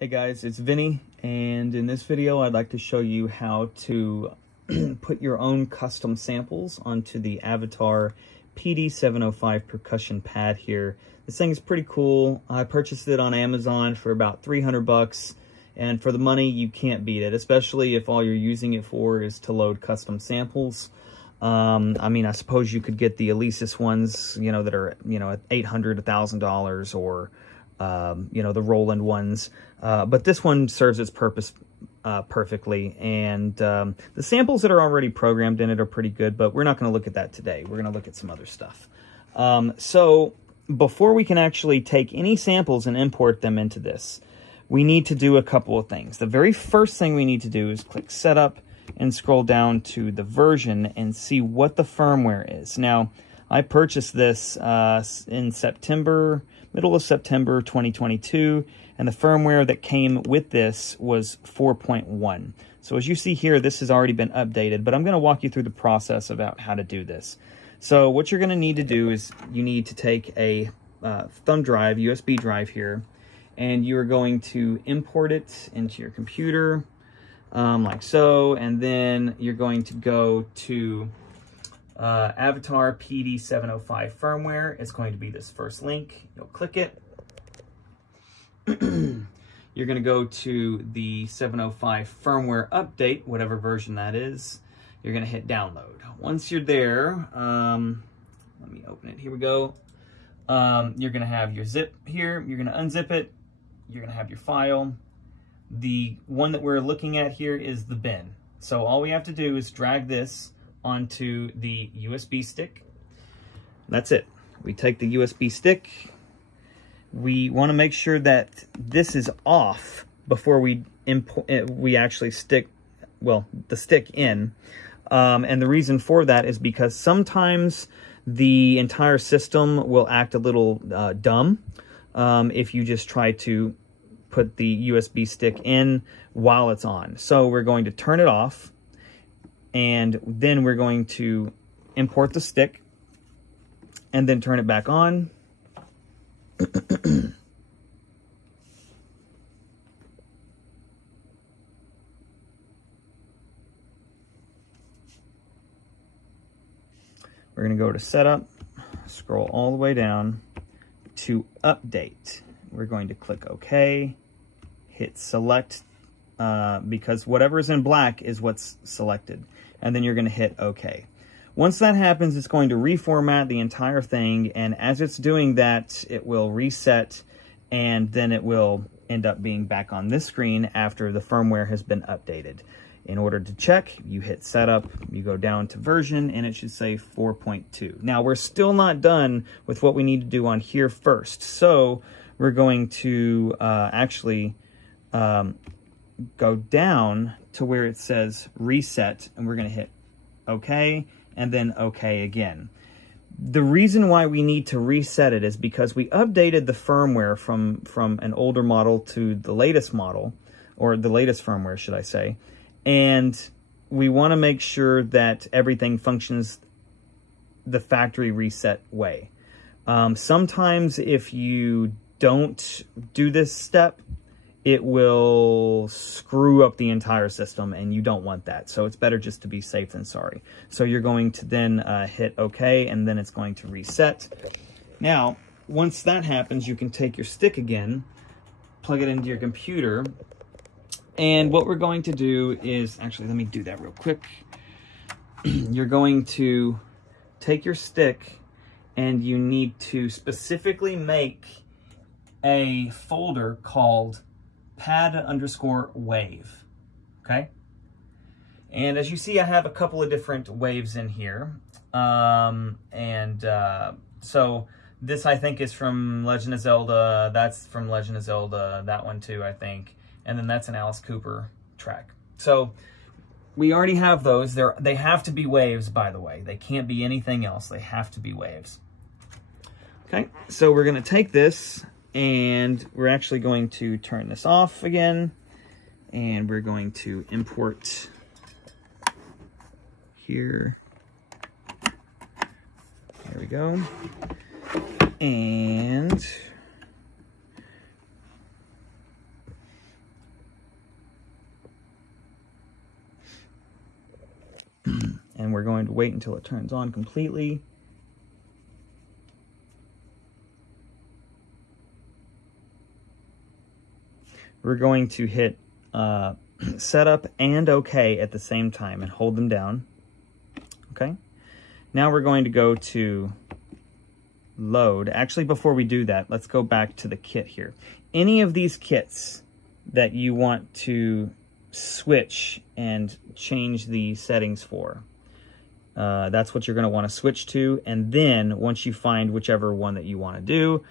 Hey guys, it's Vinny, and in this video I'd like to show you how to put your own custom samples onto the Avatar PD705 Percussion Pad here. This thing is pretty cool. I purchased it on Amazon for about 300 bucks, and for the money you can't beat it, especially if all you're using it for is to load custom samples. I mean, I suppose you could get the Alesis ones, that are, at $800, $1,000, or the Roland ones, but this one serves its purpose perfectly, and the samples that are already programmed in it are pretty good, but we're not going to look at that today. We're going to look at some other stuff. So before we can actually take any samples and import them into this, we need to do a couple of things. The very first thing we need to do is click Setup and scroll down to the version and see what the firmware is. Now, I purchased this in middle of September 2022, and the firmware that came with this was 4.1. So as you see here, this has already been updated, but I'm going to walk you through the process about how to do this. So what you're going to need to do is you need to take a thumb drive, USB drive here, and you're going to import it into your computer, like so, and then you're going to go to Avatar PD705 firmware. It's going to be this first link. You'll click it. You're going to go to the 705 firmware update, whatever version that is. You're going to hit download. Once you're there, let me open it. Here we go. You're going to have your zip here. You're going to unzip it. You're going to have your file. The one that we're looking at here is the bin. So all we have to do is drag this onto the USB stick. That's it. We take the USB stick. We want to make sure that this is off before we actually stick, the stick in. And the reason for that is because sometimes the entire system will act a little dumb if you just try to put the USB stick in while it's on. So we're going to turn it off, and then we're going to import the stick and then turn it back on. We're going to go to Setup, scroll all the way down to Update. We're going to click OK, hit Select, because whatever is in black is what's selected, and then you're going to hit OK. Once that happens, it's going to reformat the entire thing, and as it's doing that, it will reset, and then it will end up being back on this screen after the firmware has been updated. In order to check, you hit Setup, you go down to Version, and it should say 4.2. Now, we're still not done with what we need to do on here first, so we're going to actually go down to where it says Reset, and we're going to hit OK, and then OK again. The reason why we need to reset it is because we updated the firmware from an older model to the latest model, or the latest firmware, should I say, and we want to make sure that everything functions the factory reset way. Sometimes if you don't do this step, it will screw up the entire system, and you don't want that. So it's better just to be safe than sorry. So you're going to then hit OK, and then it's going to reset. Now, once that happens, you can take your stick again, plug it into your computer, and what we're going to do is, actually, let me do that real quick. You're going to take your stick, and you need to specifically make a folder called pad_wave, okay? And as you see, I have a couple of different waves in here. So this, I think, is from Legend of Zelda. That's from Legend of Zelda. That one too, I think. And then that's an Alice Cooper track. So we already have those. They have to be waves, by the way. They can't be anything else. They have to be waves. Okay, so we're going to take this, and we're actually going to turn this off again, and we're going to import here. There we go. And we're going to wait until it turns on completely. We're going to hit setup and OK at the same time and hold them down. Okay. Now we're going to go to load. Actually, before we do that, let's go back to the kit here. Any of these kits that you want to switch and change the settings for, that's what you're going to want to switch to. And then once you find whichever one that you want to do,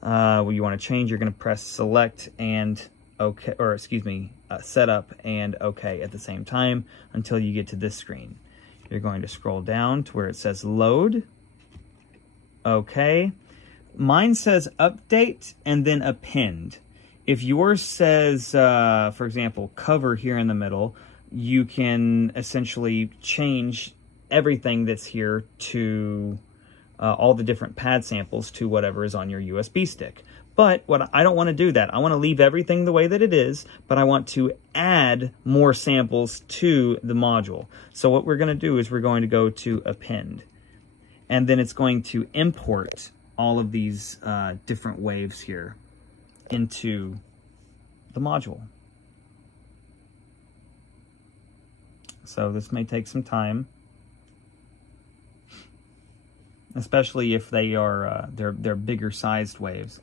what you want to change, you're going to press select and OK, or excuse me, setup and OK at the same time until you get to this screen. You're going to scroll down to where it says load. OK. Mine says update and then append. If yours says, for example, cover here in the middle, you can essentially change everything that's here to all the different pad samples to whatever is on your USB stick. But I don't want to do that. I want to leave everything the way that it is, but I want to add more samples to the module. So what we're going to do is we're going to go to append. And then it's going to import all of these different waves here into the module. So this may take some time, especially if they are they're bigger sized waves.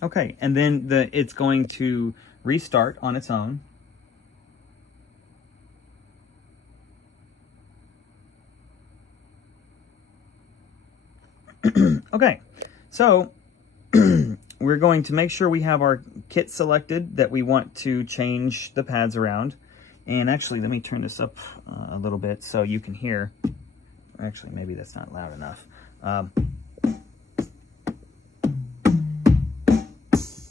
Okay, and then it's going to restart on its own. Okay, so we're going to make sure we have our kit selected that we want to change the pads around. And actually, let me turn this up a little bit so you can hear. Actually, maybe that's not loud enough.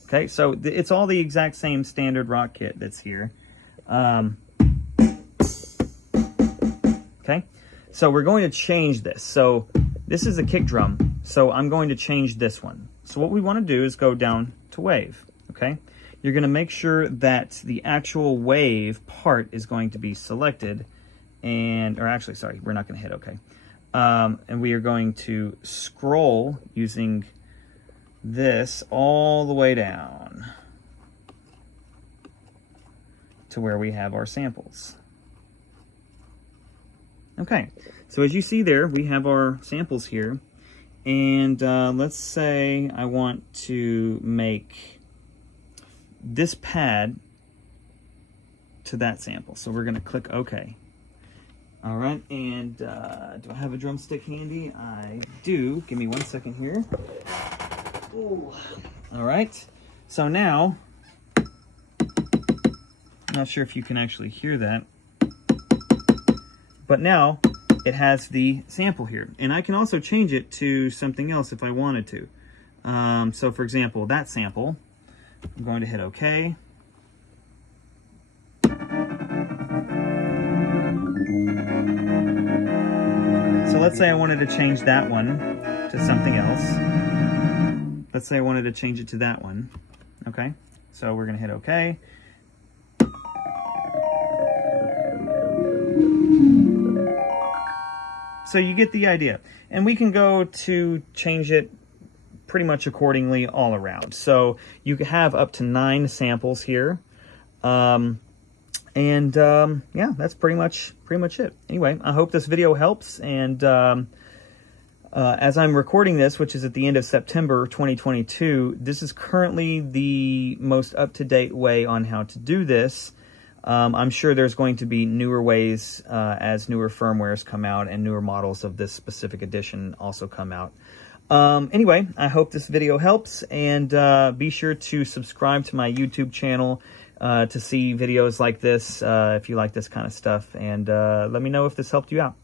Okay, so it's all the exact same standard rock kit that's here. Okay, so we're going to change this. So this is a kick drum, so I'm going to change this one. So what we want to do is go down to wave, okay? You're going to make sure that the actual wave part is going to be selected, or actually, sorry, we're not going to hit OK. And we are going to scroll using this all the way down to where we have our samples. Okay, so as you see there, we have our samples here. And let's say I want to make this pad to that sample. So we're going to click OK. All right, and do I have a drumstick handy? I do. Give me 1 second here. Ooh. All right, so now, I'm not sure if you can actually hear that, but now it has the sample here. And I can also change it to something else if I wanted to. So for example, that sample, I'm going to hit OK. So let's say I wanted to change that one to something else. Let's say I wanted to change it to that one. Okay, so we're going to hit OK. So you get the idea. And we can go to change it pretty much accordingly all around. So you have up to 9 samples here. Yeah, that's pretty much it. Anyway, I hope this video helps. And as I'm recording this, which is at the end of September 2022, this is currently the most up-to-date way on how to do this. I'm sure there's going to be newer ways as newer firmwares come out and newer models of this specific edition also come out. Anyway, I hope this video helps, and be sure to subscribe to my YouTube channel to see videos like this if you like this kind of stuff, and let me know if this helped you out.